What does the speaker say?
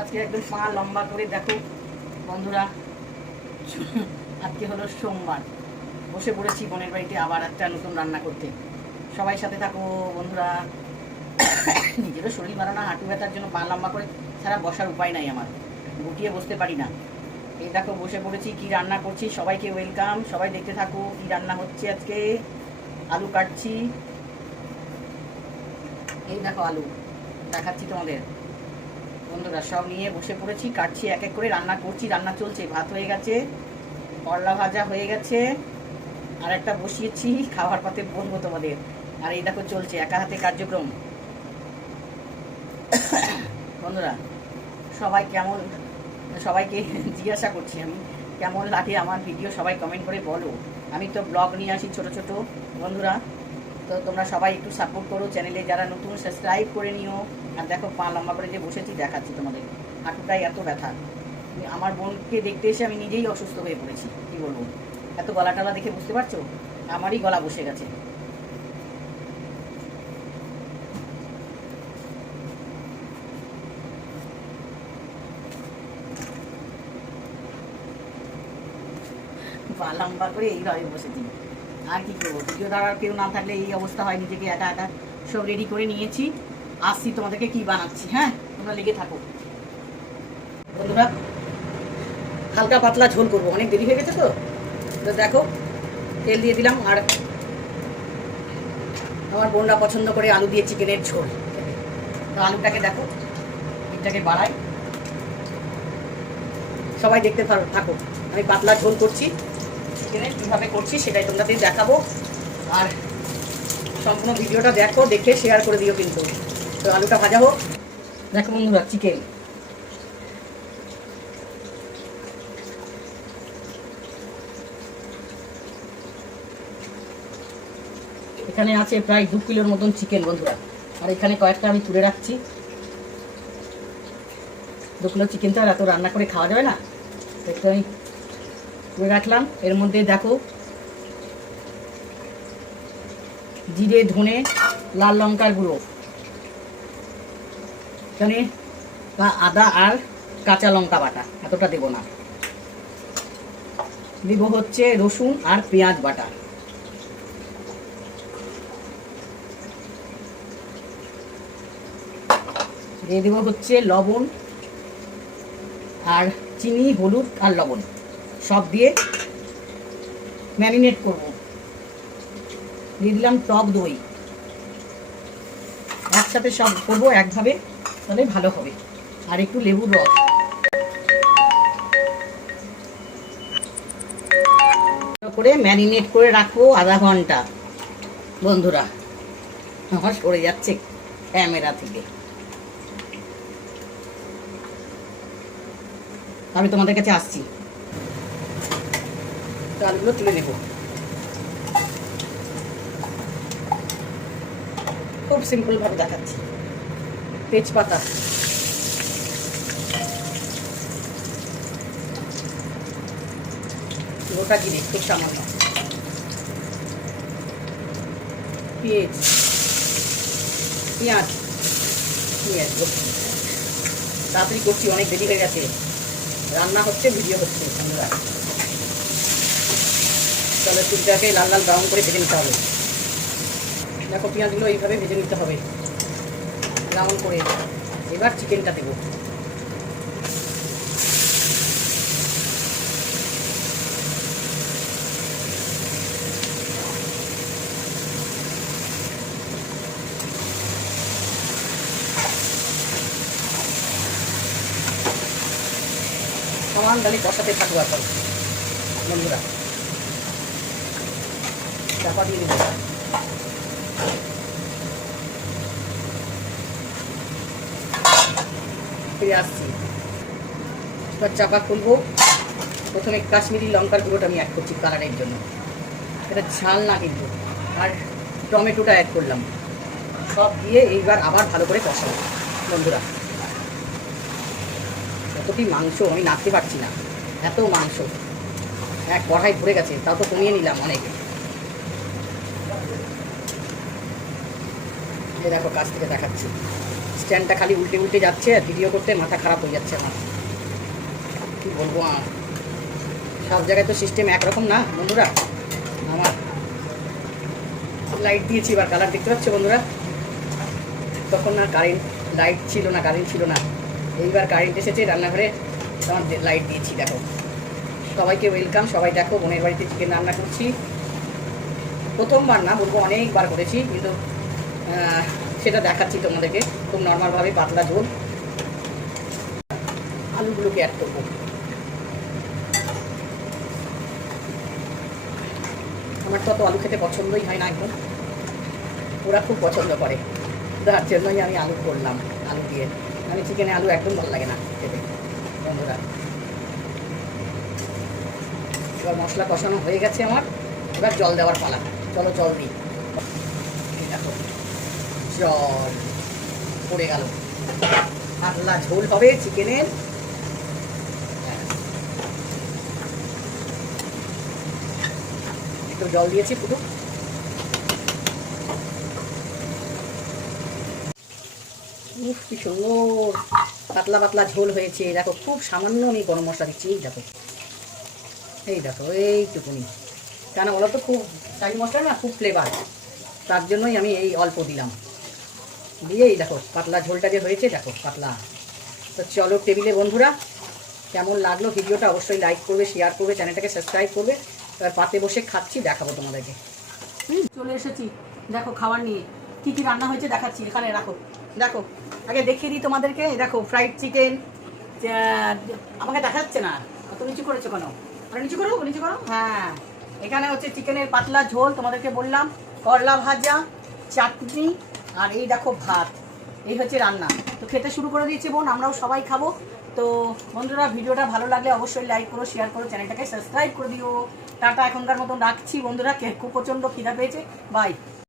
আজকে একদম পা লম্বা করে দেখো, বন্ধুরা। আজকে হলো সোমবার। বসে পড়েছি বোনের বাড়িতে আবার একটা নতুন রান্না করতে। সবাই সাথে থাকো, বন্ধুরা। নিজেরও শরীর ভালো না, হাঁটু ব্যথার জন্য পা লম্বা করে ছাড়া বসার উপায় নাই আমার। গুটিয়ে বসতে পারি না। এই দেখো, বসে পড়েছি, কি রান্না করছি, সবাইকে ওয়েলকাম। সবাই দেখতে থাকো, কি রান্না হচ্ছে আজকে। আলু কাটছি। এই দেখো আলু, দেখাচ্ছি তোমাদের। বন্ধুরা, সব নিয়ে বসে পড়েছি, কাটছি এক এক করে রান্না করছি, রান্না চলছে, ভাত হয়ে গেছে, করলা ভাজা হয়ে গেছে, আর একটা বসিয়েছি খাবার পাতে বলব তোমাদের। আর এই দেখো চলছে, একা হাতে কার্যক্রম। বন্ধুরা, সবাই কেমন, সবাইকে জিজ্ঞাসা করছি আমি, কেমন লাগে আমার ভিডিও, সবাই কমেন্ট করে বলো। আমি তো ব্লগ নিয়ে আসি ছোট ছোট, বন্ধুরা। তো তোমরা সবাই একটু সাপোর্ট করো চ্যানেলে যারা নতুন সাবস্ক্রাইব করে নিও। আর দেখো, পা লম্বা করে যে বসেছি, দেখাচ্ছি তোমাদের। হাঁটুটাই এত ব্যথা। আমার বোনকে দেখতে এসে আমি নিজেই অসুস্থ হয়ে পড়েছি, কি বলব? এত গলা টলা দেখে বুঝতে পারছ? আমারই গলা বসে গেছে। পা লম্বা করে এইভাবে বসেছি। আর কি করব? ভিডিও দ্বারা কেউ না থাকলে এই অবস্থা হয়, নিজেকে একা একা সব রেডি করে নিয়েছি। আসছি, তোমাদেরকে কি বানাচ্ছি হ্যাঁ? তোমরা লেগে থাকো। বন্ধুরা, হালকা পাতলা ঝোল করব। অনেক দেরি হয়ে গেছে তো? তো দেখো, তেল দিয়ে দিলাম আর আমার বোনরা পছন্দ করে আলু দিয়ে চিকেনের ঝোল। তো আলুটাকে দেখো, এটাকে বাড়াই। সবাই দেখতে থাকো থাকো। আমি পাতলা ঝোল করছি। চিকেনের কীভাবে করছি সেটাই তোমাদের দেখাবো। আর সম্পূর্ণ ভিডিওটা দেখো, দেখে শেয়ার করে দিও কিন্তু। তো আলুটা ভাজা হোক। দেখো বন্ধুরা চিকেন এখানে আছে প্রায় দু কিলোর মতন চিকেন বন্ধুরা। আর এখানে কয়েকটা আমি তুলে রাখছি। দু কিলো চিকেন তো আর এত রান্না করে খাওয়া যাবে না। একটু আমি রাখলাম। এর মধ্যে দেখো, জিরে, ধনে, লাল লঙ্কার গুঁড়ো। এখানে আদা আর কাঁচা লঙ্কা বাটা, এতটা দেবো না। দিব হচ্ছে রসুন আর পেঁয়াজ বাটা। দিয়ে দেবো হচ্ছে লবণ আর চিনি, হলুদ আর লবণ। সব দিয়ে ম্যারিনেট করব। দিয়ে দিলাম টক দই। একসাথে সব করব একভাবে, তাহলে ভালো হবে। আর একটু লেবুর রস। করে ম্যারিনেট করে রাখব আধা ঘণ্টা। বন্ধুরা, আমার সরে যাচ্ছে ক্যামেরা থেকে। আমি তোমাদের কাছে আসছি। তো আলুগুলো তুলে নেব। খুব সিম্পল ভাবে দেখাচ্ছি। তেজপাতা। গোটা জিরে, খুব সামান্য। পেঁয়াজ। পেঁয়াজ। পেঁয়াজ তাড়াতাড়ি করছি, অনেক দেরি হয়ে গেছে। রান্না হচ্ছে, ভিডিও হচ্ছে, বন্ধুরা। তাহলে চুলটাকে লাল লাল ব্রাউন করে ভেজে নিতে হবে। দেখো পেঁয়াজগুলো এইভাবে ভেজে নিতে হবে। ব্রাউন করে। এবার চিকেনটা দেবো। সমান ডালি কষাতে থাকব এখন, বন্ধুরা। চাপা দিয়ে দেবো। ফিরে আসছি। এবার চাপা খুলবো। প্রথমে কাশ্মীরি লঙ্কার গুঁড়োটা আমি অ্যাড করছি কালারের জন্য। এটা ঝাল না কিন্তু। আর টমেটোটা অ্যাড করলাম। সব দিয়ে এইবার আবার ভালো করে কষাবো, বন্ধুরা। কতটি মাংস আমি নাচতে পারছি না, এত মাংস। এক কড়াই ভরে গেছে, তাও তো কমিয়ে নিলাম অনেক। এই দেখো, কাছ থেকে দেখাচ্ছি। স্ট্যান্ডটা খালি উল্টে উল্টে যাচ্ছে, আর ভিডিও করতে মাথা খারাপ হয়ে যাচ্ছে আমার। কী বলব আর? সব জায়গায় তো সিস্টেম একরকম না, বন্ধুরা? আমার লাইট দিয়েছি এবার কালার দেখতে পাচ্ছ বন্ধুরা? তখন না কারেন্ট লাইট ছিল না কারেন্ট ছিল না। এইবার কারেন্ট এসেছে রান্নাঘরে তোমার লাইট দিয়েছি, দেখো। সবাইকে ওয়েলকাম সবাই দেখো, বোনের বাড়িতে চিকেন রান্না করছি। প্রথমবার না, বলব অনেকবার করেছি, কিন্তু সেটা দেখাচ্ছি তোমাদেরকে। খুব নর্মালভাবে পাতলা ঝোল। আলুগুলোকে অ্যাড করব। আমার তো অত আলু খেতে পছন্দই হয় না একদম। ওরা খুব পছন্দ করে। তার জন্যই আমি আলু করলাম, আলু দিয়ে। আমি চিকেনে আলু একদম ভালো লাগে না খেতে, বন্ধুরা। এবার মশলা কষানো হয়ে গেছে আমার। এবার জল দেওয়ার পালা। চলো জল দিই। জল পড়ে গেল। পাতলা ঝোল হবে চিকেনের। একটু জল দিয়েছি পুরো উফ, কি সুন্দর। পাতলা পাতলা ঝোল হয়েছে। দেখো, খুব সামান্য আমি গরম মশলা দিচ্ছি। এই দেখো। এই দেখো, এইটুকুনি। কেন বলো তো, খুব চাই মশলা না, খুব ফ্লেভার তার জন্যই আমি এই অল্প দিলাম। দিয়ে এই দেখো, পাতলা ঝোলটা যে হয়েছে, দেখো, পাতলা। তো চলো টেবিলে, বন্ধুরা, কেমন লাগল ভিডিওটা অবশ্যই লাইক করবে শেয়ার করবে, চ্যানেলটাকে সাবস্ক্রাইব করবে। এবার পাতে বসে খাচ্ছি, দেখাবো তোমাদেরকে। হুম, চলে এসেছি। দেখো, খাবার নিয়ে। কী কী রান্না হয়েছে দেখাচ্ছি, এখানে রাখো। দেখো, আগে দেখিয়ে দিই তোমাদেরকে। দেখো ফ্রাইড চিকেন আমাকে দেখা যাচ্ছে না। অত নিচু করেছ কেন? আর নিচু করো নিচু করো। হ্যাঁ। এখানে হচ্ছে চিকেনের পাতলা ঝোল, তোমাদেরকে বললাম। করলা ভাজা, চাটনি আর এই দেখো ভাত। এই হচ্ছে রান্না। তো খেতে শুরু করে দিয়েছে বোন, আমরাও সবাই খাব। তো বন্ধুরা, ভিডিওটা ভালো লাগলে অবশ্যই লাইক করো শেয়ার করো চ্যানেলটাকে সাবস্ক্রাইব করে দিও। টাটা, এখনকার মতন রাখছি বন্ধুরা। প্রচণ্ড খিদা পেয়েছে। বাই